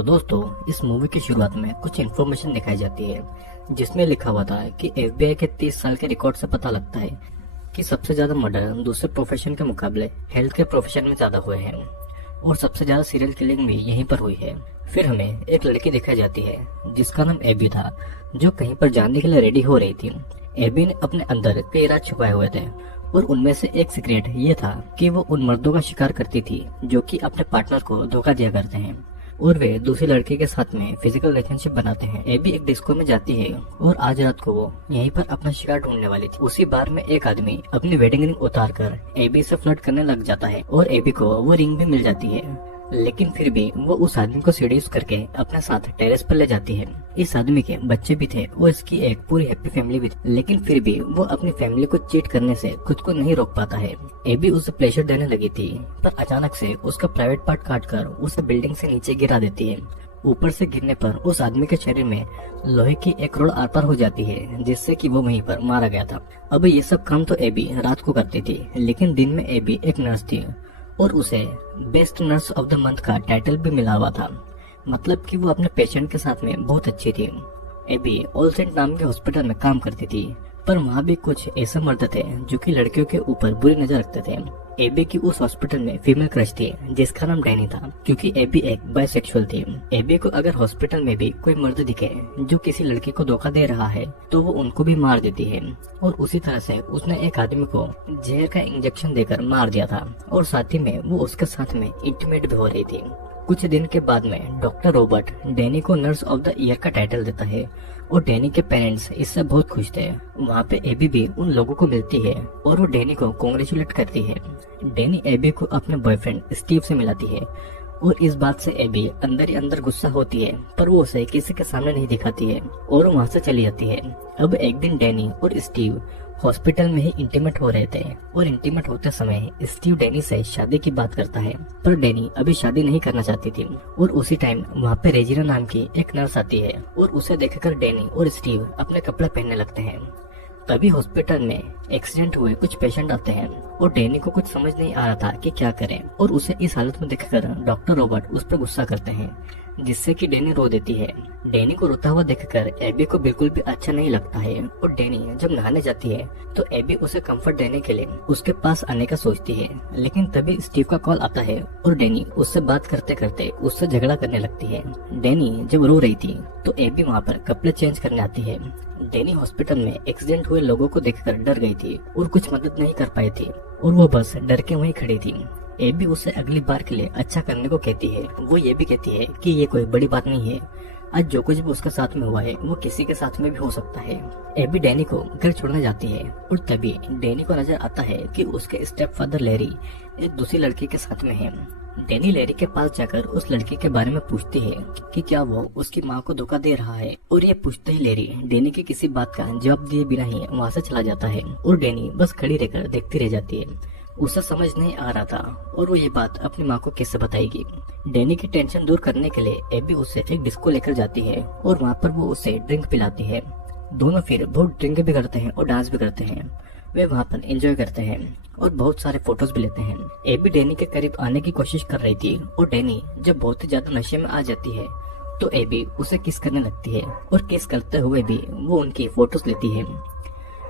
तो दोस्तों, इस मूवी की शुरुआत में कुछ इन्फॉर्मेशन दिखाई जाती है जिसमें लिखा हुआ था कि एफबीआई के 30 साल के रिकॉर्ड से पता लगता है कि सबसे ज्यादा मर्डर दूसरे प्रोफेशन के मुकाबले हेल्थ के प्रोफेशन में ज्यादा हुए हैं और सबसे ज्यादा सीरियल किलिंग भी यहीं पर हुई है। फिर हमें एक लड़की दिखाई जाती है जिसका नाम एबी था, जो कहीं पर जाने के लिए रेडी हो रही थी। एबी ने अपने अंदर कई राज छुपाए हुए थे और उनमें से एक सीक्रेट ये था कि वो उन मर्दों का शिकार करती थी जो कि अपने पार्टनर को धोखा दिया करते हैं और वे दूसरी लड़की के साथ में फिजिकल रिलेशनशिप बनाते हैं। एबी एक डिस्को में जाती है और आज रात को वो यहीं पर अपना शिकार ढूंढने वाली थी। उसी बार में एक आदमी अपनी वेडिंग रिंग उतार कर एबी से फ्लर्ट करने लग जाता है और एबी को वो रिंग भी मिल जाती है, लेकिन फिर भी वो उस आदमी को सीड्यूस करके अपने साथ टेरेस पर ले जाती है। इस आदमी के बच्चे भी थे और इसकी एक पूरी हैप्पी फैमिली भी थी, लेकिन फिर भी वो अपनी फैमिली को चीट करने से खुद को नहीं रोक पाता है। एबी उसे प्लेजर देने लगी थी, पर अचानक से उसका प्राइवेट पार्ट काटकर उसे बिल्डिंग से नीचे गिरा देती है। ऊपर से गिरने पर उस आदमी के शरीर में लोहे की एक रोड आर पार हो जाती है, जिससे कि वो वहीं पर मारा गया था। अब ये सब काम तो एबी रात को करती थी, लेकिन दिन में एबी एक नर्स थी और उसे best nurse of the month का टाइटल भी मिला हुआ था। मतलब कि वो अपने पेशेंट के साथ में बहुत अच्छी थी। एबी ऑल सेंट नाम के हॉस्पिटल में काम करती थी, पर वहाँ भी कुछ ऐसे मर्द थे जो कि लड़कियों के ऊपर बुरी नजर रखते थे। एबी की उस हॉस्पिटल में फीमेल क्रश थी जिसका नाम डैनी था, क्योंकि एबी एक बाइसेक्सुअल थी। एबी को अगर हॉस्पिटल में भी कोई मर्द दिखे जो किसी लड़की को धोखा दे रहा है तो वो उनको भी मार देती है, और उसी तरह से उसने एक आदमी को जहर का इंजेक्शन देकर मार दिया था और साथ ही में वो उसके साथ में इंटीमेट भी हो रही थी। कुछ दिन के बाद में डॉक्टर रॉबर्ट डैनी को नर्स ऑफ द ईयर का टाइटल देता है और डैनी के पेरेंट्स इससे बहुत खुश थे। वहाँ पे एबी भी उन लोगों को मिलती है और वो डैनी को कांग्रेचुलेट करती है। डैनी एबी को अपने बॉयफ्रेंड स्टीव से मिलाती है और इस बात से एबी अंदर ही अंदर गुस्सा होती है, पर वो उसे किसी के सामने नहीं दिखाती है और वहाँ से चली जाती है। अब एक दिन डैनी और स्टीव हॉस्पिटल में ही इंटीमेट हो रहे थे और इंटीमेट होते समय स्टीव डैनी से शादी की बात करता है, पर डैनी अभी शादी नहीं करना चाहती थी। और उसी टाइम वहाँ पे रेजिना नाम की एक नर्स आती है और उसे देखकर डैनी और स्टीव अपने कपड़े पहनने लगते हैं। तभी हॉस्पिटल में एक्सीडेंट हुए कुछ पेशेंट आते हैं और डैनी को कुछ समझ नहीं आ रहा था कि क्या करें, और उसे इस हालत में देखकर डॉक्टर रॉबर्ट उस पर गुस्सा करते हैं, जिससे कि डैनी रो देती है। डैनी को रोता हुआ देखकर एबी को बिल्कुल भी अच्छा नहीं लगता है और डैनी जब नहाने जाती है तो एबी उसे कंफर्ट देने के लिए उसके पास आने का सोचती है, लेकिन तभी स्टीव का कॉल आता है और डैनी उससे बात करते करते उससे झगड़ा करने लगती है। डैनी जब रो रही थी तो एबी वहाँ पर कपड़े चेंज करने आती है। डैनी हॉस्पिटल में एक्सीडेंट हुए लोगों को देखकर डर गई थी और कुछ मदद नहीं कर पाई थी और वो बस डर के वहीं खड़ी थी। एबी उसे अगली बार के लिए अच्छा करने को कहती है। वो ये भी कहती है कि ये कोई बड़ी बात नहीं है, आज जो कुछ भी उसके साथ में हुआ है वो किसी के साथ में भी हो सकता है। एबी डैनी को घर छोड़ने जाती है और तभी डैनी को नजर आता है कि उसके स्टेप फादर लैरी एक दूसरी लड़की के साथ में है। डैनी लैरी के पास जाकर उस लड़की के बारे में पूछती है कि क्या वो उसकी माँ को धोखा दे रहा है, और ये पूछते ही लैरी डैनी की किसी बात का जवाब दिए बिना ही वहाँ से चला जाता है और डैनी बस खड़ी रहकर देखती रह जाती है। उसे समझ नहीं आ रहा था और वो ये बात अपनी माँ को कैसे बताएगी। डैनी की टेंशन दूर करने के लिए एबी उसे एक डिस्को लेकर जाती है और वहाँ पर वो उसे ड्रिंक पिलाती है। दोनों फिर बहुत ड्रिंक भी करते हैं और डांस भी करते हैं। वे वहाँ पर एंजॉय करते हैं और बहुत सारे फोटोज भी लेते हैं। एबी डैनी के करीब आने की कोशिश कर रही थी और डैनी जब बहुत ही ज्यादा नशे में आ जाती है तो एबी उसे किस करने लगती है और किस करते हुए भी वो उनकी फोटोज लेती है।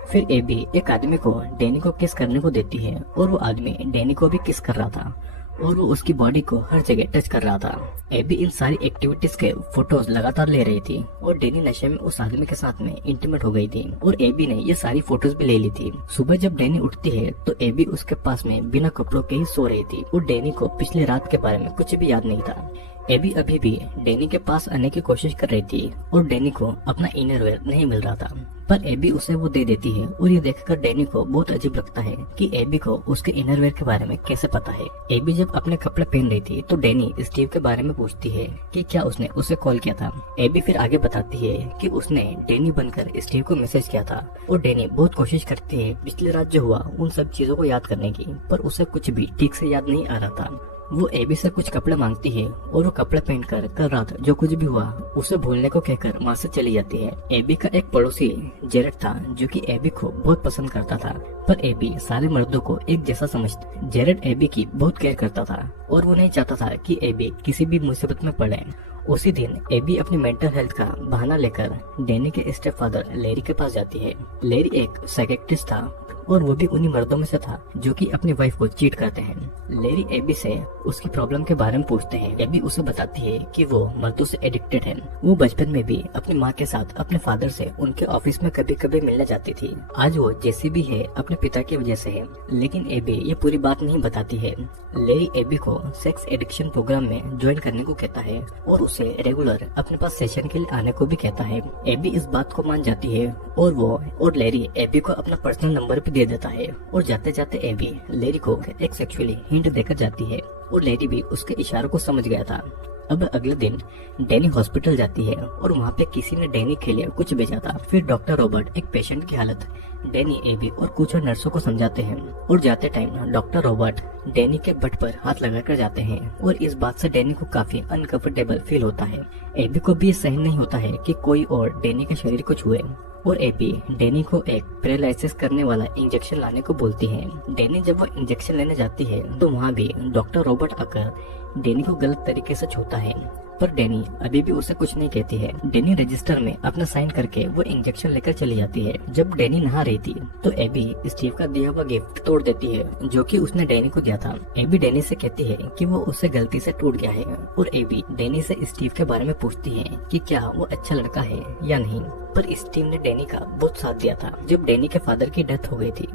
फिर एबी एक आदमी को डैनी को किस करने को देती है और वो आदमी डैनी को भी किस कर रहा था और वो उसकी बॉडी को हर जगह टच कर रहा था। एबी इन सारी एक्टिविटीज के फोटोज लगातार ले रही थी और डैनी नशे में उस आदमी के साथ में इंटीमेट हो गई थी और एबी ने ये सारी फोटोज भी ले ली थी। सुबह जब डैनी उठती है तो एबी उसके पास में बिना कपड़ों के ही सो रही थी और डैनी को पिछली रात के बारे में कुछ भी याद नहीं था। एबी अभी भी डैनी के पास आने की कोशिश कर रही थी और डैनी को अपना इनरवेयर नहीं मिल रहा था, पर एबी उसे वो दे देती है और ये देखकर डैनी को बहुत अजीब लगता है कि एबी को उसके इनरवेयर के बारे में कैसे पता है। एबी जब अपने कपड़े पहन रही थी तो डैनी स्टीव के बारे में पूछती है कि क्या उसने उसे कॉल किया था। एबी फिर आगे बताती है कि उसने डैनी बनकर स्टीव को मैसेज किया था और डैनी बहुत कोशिश करती है पिछली रात जो हुआ उन सब चीजों को याद करने की, पर उसे कुछ भी ठीक से याद नहीं आ रहा था। वो एबी से कुछ कपड़े मांगती है और वो कपड़े पहनकर कल रात जो कुछ भी हुआ उसे भूलने को कहकर वहाँ से चली जाती है। एबी का एक पड़ोसी जेरेड था जो कि एबी को बहुत पसंद करता था, पर एबी सारे मर्दों को एक जैसा समझता। जेरेड एबी की बहुत केयर करता था और वो नहीं चाहता था कि एबी किसी भी मुसीबत में पड़े उसी दिन एबी अपनी मेंटल हेल्थ का बहाना लेकर डैनी के स्टेप फादर लैरी के पास जाती है। लैरी एक साइकियाट्रिस्ट था और वो भी उन्हीं मर्दों में से था जो कि अपनी वाइफ को चीट करते हैं। लैरी एबी से उसकी प्रॉब्लम के बारे में पूछते हैं। एबी उसे बताती है कि वो मर्दों से एडिक्टेड है। वो बचपन में भी अपनी माँ के साथ अपने फादर से उनके ऑफिस में कभी कभी मिलने जाती थी। आज वो जैसी भी है अपने पिता की वजह से है, लेकिन एबी ये पूरी बात नहीं बताती है। लैरी एबी को सेक्स एडिक्शन प्रोग्राम में ज्वाइन करने को कहता है और उसे रेगुलर अपने पास सेशन के लिए आने को भी कहता है। एबी इस बात को मान जाती है और लैरी एबी को अपना पर्सनल नंबर भी दे देता है और जाते जाते एबी लैरी को एक सेक्सुअली हिंट देकर जाती है और लैरी भी उसके इशारों को समझ गया था। अब अगले दिन डैनी हॉस्पिटल जाती है और वहाँ पे किसी ने डैनी के लिए कुछ भेजा था। फिर डॉक्टर रॉबर्ट एक पेशेंट की हालत डैनी, एबी और कुछ और नर्सों को समझाते हैं और जाते टाइम डॉक्टर रॉबर्ट डैनी के बट पर हाथ लगाकर जाते हैं और इस बात से डैनी को काफी अनकंफर्टेबल फील होता है। एबी को भी सहन नहीं होता है कि कोई और डैनी के शरीर को छुए और एबी डैनी को एक पैरालिसिस करने वाला इंजेक्शन लाने को बोलती है। डैनी जब वो इंजेक्शन लेने जाती है तो वहाँ भी डॉक्टर रॉबर्ट आकर डैनी को गलत तरीके से छूता है, पर डैनी अभी भी उसे कुछ नहीं कहती है। डैनी रजिस्टर में अपना साइन करके वो इंजेक्शन लेकर चली जाती है। जब डैनी नहा रही थी तो एबी स्टीव का दिया हुआ गिफ्ट तोड़ देती है जो कि उसने डैनी को दिया था। एबी डैनी से कहती है कि वो उससे गलती से टूट गया है और एबी डैनी से स्टीव के बारे में पूछती है कि क्या वो अच्छा लड़का है या नहीं, पर स्टीव ने डैनी का बहुत साथ दिया था जब डैनी के फादर की डेथ हो गई थी।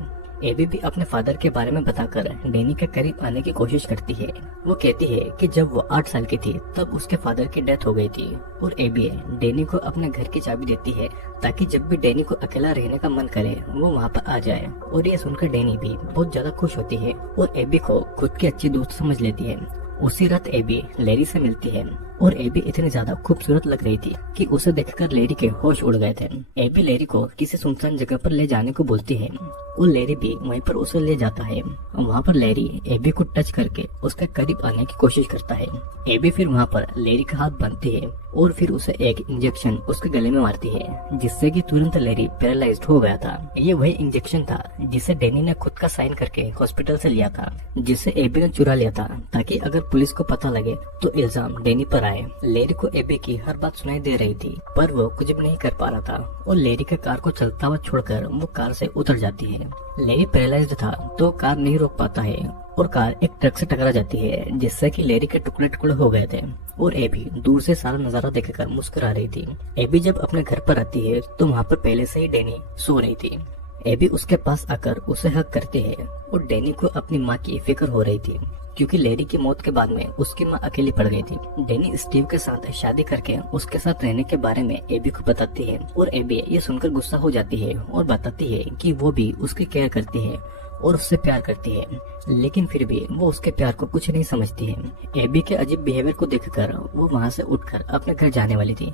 एबी भी अपने फादर के बारे में बताकर डैनी के करीब आने की कोशिश करती है। वो कहती है कि जब वो 8 साल की थी तब उसके फादर की डेथ हो गई थी और एबी डैनी को अपने घर की चाबी देती है ताकि जब भी डैनी को अकेला रहने का मन करे वो वहाँ पर आ जाए। और ये सुनकर डैनी भी बहुत ज्यादा खुश होती है और एबी को खुद की अच्छी दोस्त समझ लेती है। उसी रात एबी लैरी से मिलती है और एबी इतनी ज्यादा खूबसूरत लग रही थी कि उसे देखकर लैरी के होश उड़ गए थे। एबी लैरी को किसी सुनसान जगह पर ले जाने को बोलती है और लैरी भी वहीं पर उसे ले जाता है। वहाँ पर लैरी एबी को टच करके उसके करीब आने की कोशिश करता है। एबी फिर वहाँ पर लैरी का हाथ बांधती है और फिर उसे एक इंजेक्शन उसके गले में मारती है जिससे कि तुरंत लैरी पैरालाइज्ड हो गया था। ये वही इंजेक्शन था जिसे डैनी ने खुद का साइन करके हॉस्पिटल से लिया था, जिसे एबी ने चुरा लिया था ताकि अगर पुलिस को पता लगे तो इल्जाम डैनी पर आए। लैरी को एबी की हर बात सुनाई दे रही थी पर वो कुछ भी नहीं कर पा रहा था और लैरी के कार को चलता हुआ छोड़कर वो कार से उतर जाती है। लैरी पैरालाइज्ड था तो कार नहीं रोक पाता है और कार एक ट्रक से टकरा जाती है जिससे कि लैरी के टुकड़े टुकड़े हो गए थे और एबी दूर से सारा नजारा देखकर मुस्कुरा रही थी। एबी जब अपने घर पर आती है तो वहाँ पर पहले से ही डैनी सो रही थी। एबी उसके पास आकर उसे हक करती है और डैनी को अपनी माँ की फिक्र हो रही थी क्योंकि लैरी की मौत के बाद में उसकी माँ अकेली पड़ गई थी। डैनी स्टीव के साथ शादी करके उसके साथ रहने के बारे में एबी को बताती है और एबी ये सुनकर गुस्सा हो जाती है और बताती है कि वो भी उसकी केयर करती है और उससे प्यार करती है, लेकिन फिर भी वो उसके प्यार को कुछ नहीं समझती है। एबी के अजीब बिहेवियर को देखकर वो वहाँ से उठकर अपने घर जाने वाली थी,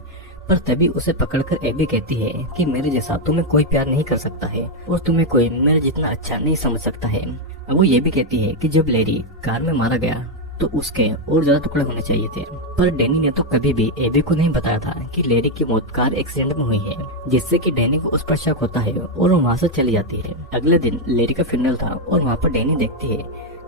पर तभी उसे पकड़कर एबी कहती है कि मेरे जैसा तुम्हें कोई प्यार नहीं कर सकता है और तुम्हें कोई मेरे जितना अच्छा नहीं समझ सकता है। वो ये भी कहती है कि जब लैरी कार में मारा गया तो उसके और ज्यादा टुकड़े होने चाहिए थे, पर डैनी ने तो कभी भी एबी को नहीं बताया था कि लैरी की मौत कार एक्सीडेंट में हुई है, जिससे कि डैनी को उस पर शक होता है और वो वहाँ से चली जाती है। अगले दिन लैरी का फ्यूनरल था और वहाँ पर डैनी देखती है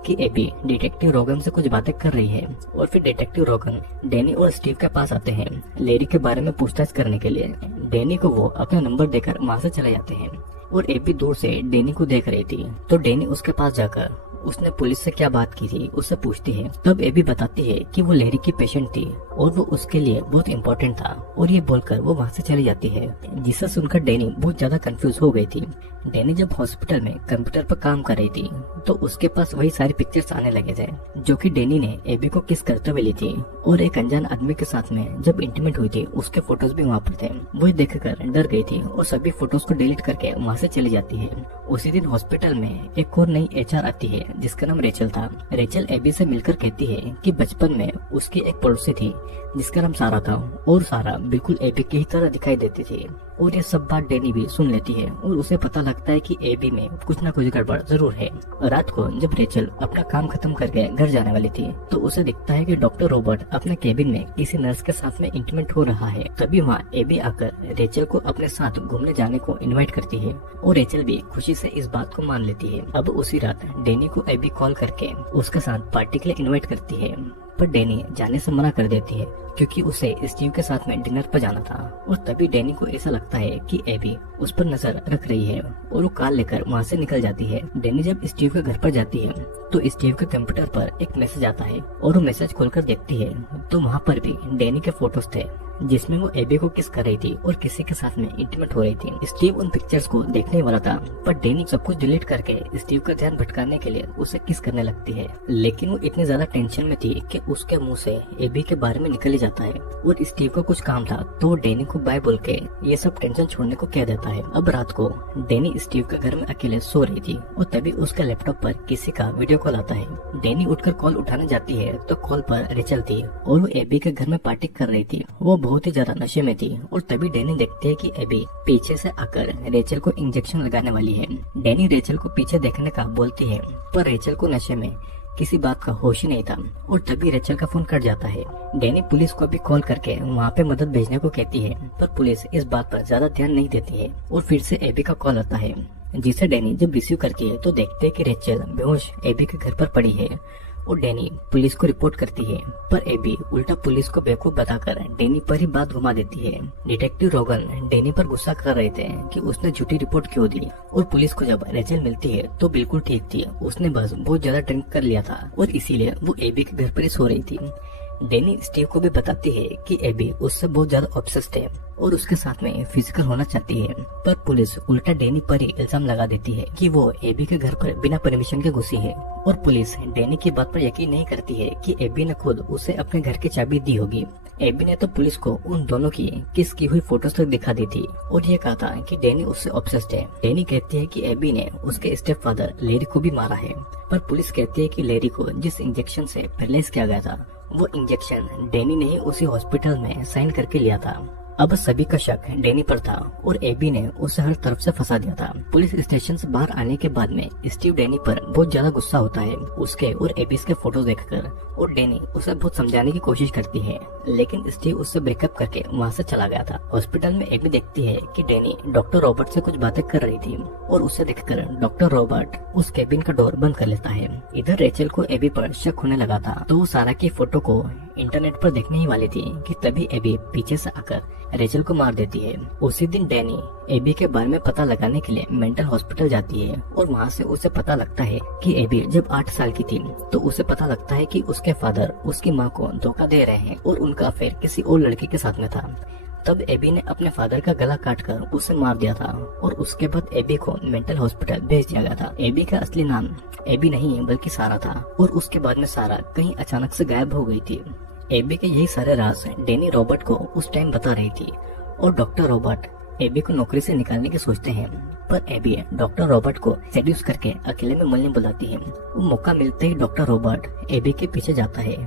कि एबी डिटेक्टिव रोगन से कुछ बातें कर रही है और फिर डिटेक्टिव रोगन डैनी और स्टीव के पास आते हैं लैरी के बारे में पूछताछ करने के लिए। डैनी को वो अपना नंबर देकर वहाँ से चले जाते हैं और एबी दूर से डैनी को देख रही थी तो डैनी उसके पास जाकर उसने पुलिस से क्या बात की थी उससे पूछती है। तब एबी बताती है कि वो लैरी की पेशेंट थी और वो उसके लिए बहुत इम्पोर्टेंट था और ये बोलकर वो वहाँ से चली जाती है, जिसे सुनकर डैनी बहुत ज्यादा कंफ्यूज हो गई थी। डैनी जब हॉस्पिटल में कंप्यूटर पर काम कर रही थी तो उसके पास वही सारी पिक्चर्स आने लगे थे जो कि डैनी ने एबी को किस करते हुए ली थी और एक अनजान आदमी के साथ में जब इंटीमेट हुई थी उसके फोटोज भी वहाँ पर थे। वो देखकर डर गई थी और सभी फोटोज को डिलीट करके वहाँ से चली जाती है। उसी दिन हॉस्पिटल में एक और नई एचआर आती है जिसका नाम रेचल था। रेचल एबी से मिलकर कहती है कि बचपन में उसकी एक पड़ोसी थी जिसका नाम सारा था और सारा बिल्कुल एबी की ही तरह दिखाई देती थी और ये सब बात डैनी भी सुन लेती है और उसे पता लगता है कि एबी में कुछ ना कुछ गड़बड़ जरूर है। रात को जब रेचल अपना काम खत्म करके घर जाने वाली थी तो उसे दिखता है कि डॉक्टर रॉबर्ट अपने केबिन में किसी नर्स के साथ में इंटीमेट हो रहा है। तभी वहाँ एबी आकर रेचल को अपने साथ घूमने जाने को इन्वाइट करती है और रेचल भी खुशी से इस बात को मान लेती है। अब उसी रात डैनी को एबी कॉल करके उसके साथ पार्टी के लिए इन्वाइट करती है, पर डैनी जाने से मना कर देती है क्योंकि उसे स्टीव के साथ में डिनर पर जाना था। और तभी डैनी को ऐसा लगता है कि एबी उस पर नजर रख रही है और वो कार लेकर वहाँ से निकल जाती है। डैनी जब स्टीव के घर पर जाती है तो स्टीव के कंप्यूटर पर एक मैसेज आता है और वो मैसेज खोलकर देखती है तो वहाँ पर भी डैनी के फोटोज थे जिसमें वो एबी को किस कर रही थी और किसी के साथ में इंटीमेट हो रही थी। स्टीव उन पिक्चर्स को देखने वाला था पर डैनी सब कुछ डिलीट करके स्टीव का ध्यान भटकाने के लिए उसे किस करने लगती है, लेकिन वो इतनी ज्यादा टेंशन में थी कि उसके मुंह से एबी के बारे में निकल ही जाता है। और स्टीव का कुछ काम था तो वो डैनी को बाय बोल के ये सब टेंशन छोड़ने को कह देता है। अब रात को डैनी स्टीव के घर में अकेले सो रही थी और तभी उसके लैपटॉप पर किसी का वीडियो कॉल आता है। डैनी उठकर कॉल उठाने जाती है तो कॉल पर रेचल थी और वो एबी के घर में पार्टी कर रही थी। वो बहुत ही ज्यादा नशे में थी और तभी डैनी देखती है कि एबी पीछे से आकर रेचल को इंजेक्शन लगाने वाली है। डैनी रेचल को पीछे देखने का बोलती है पर रेचल को नशे में किसी बात का होश ही नहीं था और तभी रेचल का फोन कट जाता है। डैनी पुलिस को भी कॉल करके वहाँ पे मदद भेजने को कहती है पर पुलिस इस बात पर ज्यादा ध्यान नहीं देती है और फिर से एबी का कॉल आता है जिसे डैनी जब रिसीव करती है तो देखते है कि रेचल बेहोश एबी के घर पर पड़ी है और डैनी पुलिस को रिपोर्ट करती है पर एबी उल्टा पुलिस को बेवकूफ बताकर डैनी पर ही बात घुमा देती है। डिटेक्टिव रोगन डैनी पर गुस्सा कर रहे थे कि उसने झूठी रिपोर्ट क्यों दी और पुलिस को जब रेचल मिलती है तो बिल्कुल ठीक थी, उसने बस बहुत ज्यादा ड्रिंक कर लिया था और इसीलिए वो एबी के घर पर ही सो रही थी। डैनी स्टीव को भी बताती है कि एबी उससे बहुत ज्यादा ऑब्सेस्ड है और उसके साथ में फिजिकल होना चाहती है पर पुलिस उल्टा डैनी पर ही इल्जाम लगा देती है कि वो एबी के घर पर बिना परमिशन के घुसी है और पुलिस डैनी की बात पर यकीन नहीं करती है कि एबी ने खुद उसे अपने घर की चाबी दी होगी। एबी ने तो पुलिस को उन दोनों की किस की हुई फोटोज तक दिखा दी थी और ये कहा था कि डैनी उससे ऑब्सेस्ड है। डैनी कहती है कि एबी ने उसके स्टेप फादर लेरी को भी मारा है पर पुलिस कहती है कि लेरी को जिस इंजेक्शन से पैरालाइज किया गया था वो इंजेक्शन डैनी ने ही उसी हॉस्पिटल में साइन करके लिया था। अब सभी का शक डैनी पर था और एबी ने उसे हर तरफ से फंसा दिया था। पुलिस स्टेशन से बाहर आने के बाद में स्टीव डैनी पर बहुत ज्यादा गुस्सा होता है उसके और एबी के फोटो देखकर और डैनी उसे बहुत समझाने की कोशिश करती है लेकिन स्टीव उससे ब्रेकअप करके वहाँ से चला गया था। हॉस्पिटल में एबी देखती है कि डैनी डॉक्टर रॉबर्ट से कुछ बातें कर रही थी और उसे देखकर डॉक्टर रॉबर्ट उस केबिन का डोर बंद कर लेता है। इधर रेचल को एबी पर शक होने लगा था तो वो सारा की फोटो को इंटरनेट पर देखने ही वाली थी कि तभी एबी पीछे से आकर रेचल को मार देती है। उसी दिन डैनी एबी के बारे में पता लगाने के लिए मेंटल हॉस्पिटल जाती है और वहाँ से उसे पता लगता है कि एबी जब 8 साल की थी तो उसे पता लगता है कि उसके फादर उसकी माँ को धोखा दे रहे हैं और उनका अफेयर किसी और लड़की के साथ में था। तब एबी ने अपने फादर का गला काटकर उसे मार दिया था और उसके बाद एबी को मेंटल हॉस्पिटल भेज दिया गया था। एबी का असली नाम एबी नहीं बल्कि सारा था और उसके बाद में सारा कहीं अचानक से गायब हो गई थी। एबी के यही सारे राज डैनी रॉबर्ट को उस टाइम बता रही थी और डॉक्टर रॉबर्ट एबी को नौकरी से निकालने की सोचते हैं पर एबी डॉक्टर रॉबर्ट को सेड्यूस करके अकेले में मिलने बुलाती है। वो मौका मिलते ही डॉक्टर रॉबर्ट एबी के पीछे जाता है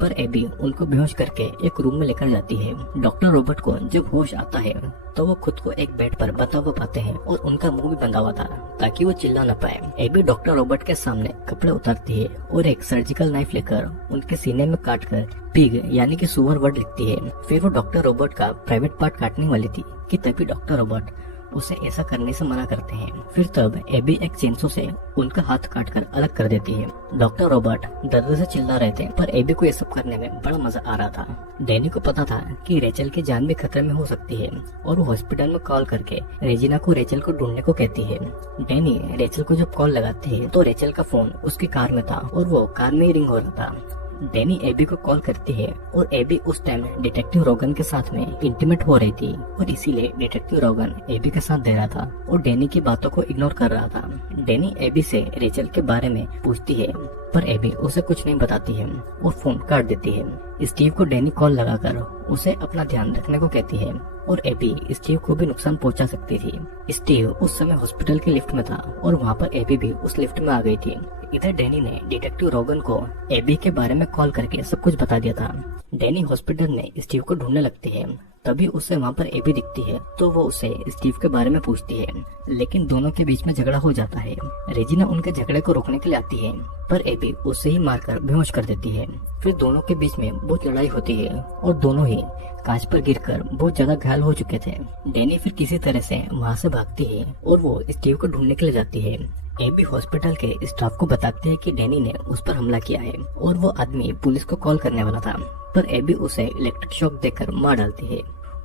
पर एबी उनको बेहोश करके एक रूम में लेकर जाती है। डॉक्टर रॉबर्ट को जब होश आता है तो वो खुद को एक बेड पर बंधा हुआ पाते हैं और उनका मुंह भी बंधा हुआ था ताकि वो चिल्ला न पाए। एबी डॉक्टर रॉबर्ट के सामने कपड़े उतारती है और एक सर्जिकल नाइफ लेकर उनके सीने में काटकर पिग यानी कि सुअर वर्ड लिखती है। फिर वो डॉक्टर रॉबर्ट का प्राइवेट पार्ट काटने वाली थी कि तभी डॉक्टर रॉबर्ट उसे ऐसा करने से मना करते हैं। फिर तब एबी एक चेंसो से उनका हाथ काटकर अलग कर देती है। डॉक्टर रॉबर्ट दर्द से चिल्ला रहे थे पर एबी को ये सब करने में बड़ा मजा आ रहा था। डैनी को पता था कि रेचल की जान भी खतरे में हो सकती है और वो हॉस्पिटल में कॉल करके रेजिना को रेचल को ढूंढने को कहती है। डैनी रेचल को जब कॉल लगाती है तो रेचल का फोन उसकी कार में था और वो कार में ही रिंग हो रहा था। डैनी एबी को कॉल करती है और एबी उस टाइम डिटेक्टिव रोगन के साथ में इंटीमेट हो रही थी और इसीलिए डिटेक्टिव रोगन एबी के साथ दे रहा था और डैनी की बातों को इग्नोर कर रहा था। डैनी एबी से रेचल के बारे में पूछती है पर एबी उसे कुछ नहीं बताती है और फोन काट देती है। स्टीव को डैनी कॉल लगाकर उसे अपना ध्यान रखने को कहती है और एबी स्टीव को भी नुकसान पहुंचा सकती थी। स्टीव उस समय हॉस्पिटल की लिफ्ट में था और वहाँ पर एबी भी उस लिफ्ट में आ गई थी। इधर डैनी ने डिटेक्टिव रोगन को एबी के बारे में कॉल करके सब कुछ बता दिया था। डैनी हॉस्पिटल में स्टीव को ढूंढने लगती है तभी उससे वहाँ पर एबी दिखती है तो वो उसे स्टीव के बारे में पूछती है लेकिन दोनों के बीच में झगड़ा हो जाता है। रेजिना उनके झगड़े को रोकने के लिए आती है पर एबी उसे ही मारकर बेहोश कर देती है। फिर दोनों के बीच में बहुत लड़ाई होती है और दोनों ही कांच पर गिरकर बहुत ज्यादा घायल हो चुके थे। डैनी फिर किसी तरह से वहाँ से भागती है और वो स्टीव को ढूंढने के लिए जाती है। एबी हॉस्पिटल के स्टाफ को बताते हैं कि डैनी ने उस पर हमला किया है और वो आदमी पुलिस को कॉल करने वाला था, पर एबी उसे इलेक्ट्रिक शॉक देकर मार डालती है।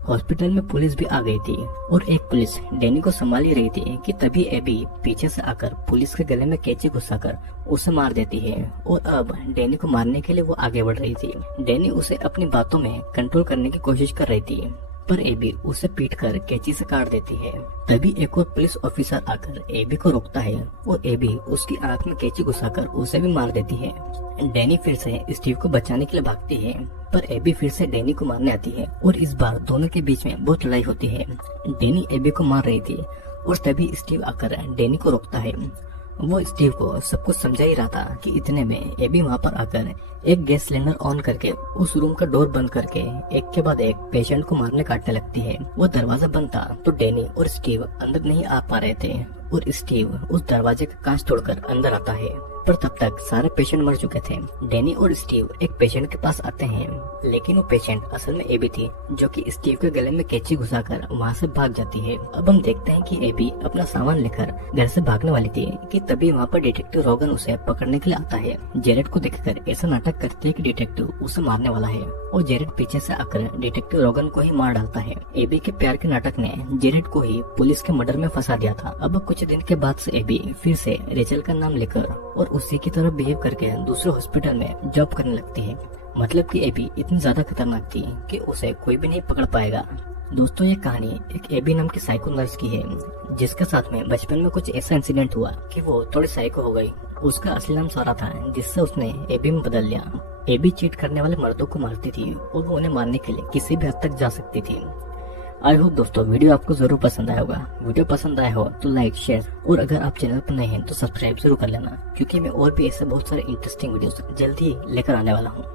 हॉस्पिटल में पुलिस भी आ गई थी और एक पुलिस डैनी को संभाल ही रही थी कि तभी एबी पीछे से आकर पुलिस के गले में कैंची घुसाकर उसे मार देती है और अब डैनी को मारने के लिए वो आगे बढ़ रही थी। डैनी उसे अपनी बातों में कंट्रोल करने की कोशिश कर रही थी, पर एबी उसे पीटकर कैंची से काट देती है। तभी एक और पुलिस ऑफिसर आकर एबी को रोकता है और एबी उसकी आंख में कैंची घुसाकर उसे भी मार देती है। डैनी फिर से स्टीव को बचाने के लिए भागती है, पर एबी फिर से डैनी को मारने आती है और इस बार दोनों के बीच में बहुत लड़ाई होती है। डैनी एबी को मार रही थी और तभी स्टीव आकर डैनी को रोकता है। वो स्टीव को सब कुछ समझा ही रहा था कि इतने में एबी वहाँ पर आकर एक गैस सिलेंडर ऑन करके उस रूम का डोर बंद करके एक के बाद एक पेशेंट को मारने काटने लगती है। वो दरवाजा बंद था तो डैनी और स्टीव अंदर नहीं आ पा रहे थे और स्टीव उस दरवाजे का कांच तोड़कर अंदर आता है, पर तब तक सारे पेशेंट मर चुके थे। डैनी और स्टीव एक पेशेंट के पास आते हैं, लेकिन वो पेशेंट असल में एबी थी, जो कि स्टीव के गले में कैंची घुसाकर वहाँ से भाग जाती है। अब हम देखते हैं कि एबी अपना सामान लेकर घर से भागने वाली थी कि तभी वहाँ पर डिटेक्टिव रोगन उसे पकड़ने के लिए आता है। जेरेड को देखकर ऐसा नाटक करती है कि डिटेक्टिव उसे मारने वाला है और जेरेड पीछे से आकर डिटेक्टिव रोगन को ही मार डालता है। एबी के प्यार के नाटक ने जेरेड को ही पुलिस के मर्डर में फंसा दिया था। अब कुछ दिन के बाद से एबी फिर से रेचल का नाम लेकर और उसी की तरह बिहेव करके दूसरे हॉस्पिटल में जॉब करने लगती है। मतलब कि एबी इतनी ज्यादा खतरनाक थी कि उसे कोई भी नहीं पकड़ पाएगा। दोस्तों, ये कहानी एक एबी नाम की साइको नर्स की है, जिसके साथ में बचपन में कुछ ऐसा इंसिडेंट हुआ कि वो थोड़ी साइको हो गई। उसका असली नाम सारा था, जिससे उसने एबी में बदल लिया। एबी चीट करने वाले मर्दों को मारती थी और वो उन्हें मारने के लिए किसी भी हद तक जा सकती थी। आई होप दोस्तों वीडियो आपको जरूर पसंद आया होगा। वीडियो पसंद आया हो तो लाइक, शेयर और अगर आप चैनल पर नए हैं तो सब्सक्राइब जरूर कर लेना, क्योंकि मैं और भी ऐसे बहुत सारे इंटरेस्टिंग वीडियोस जल्दी ही लेकर आने वाला हूँ।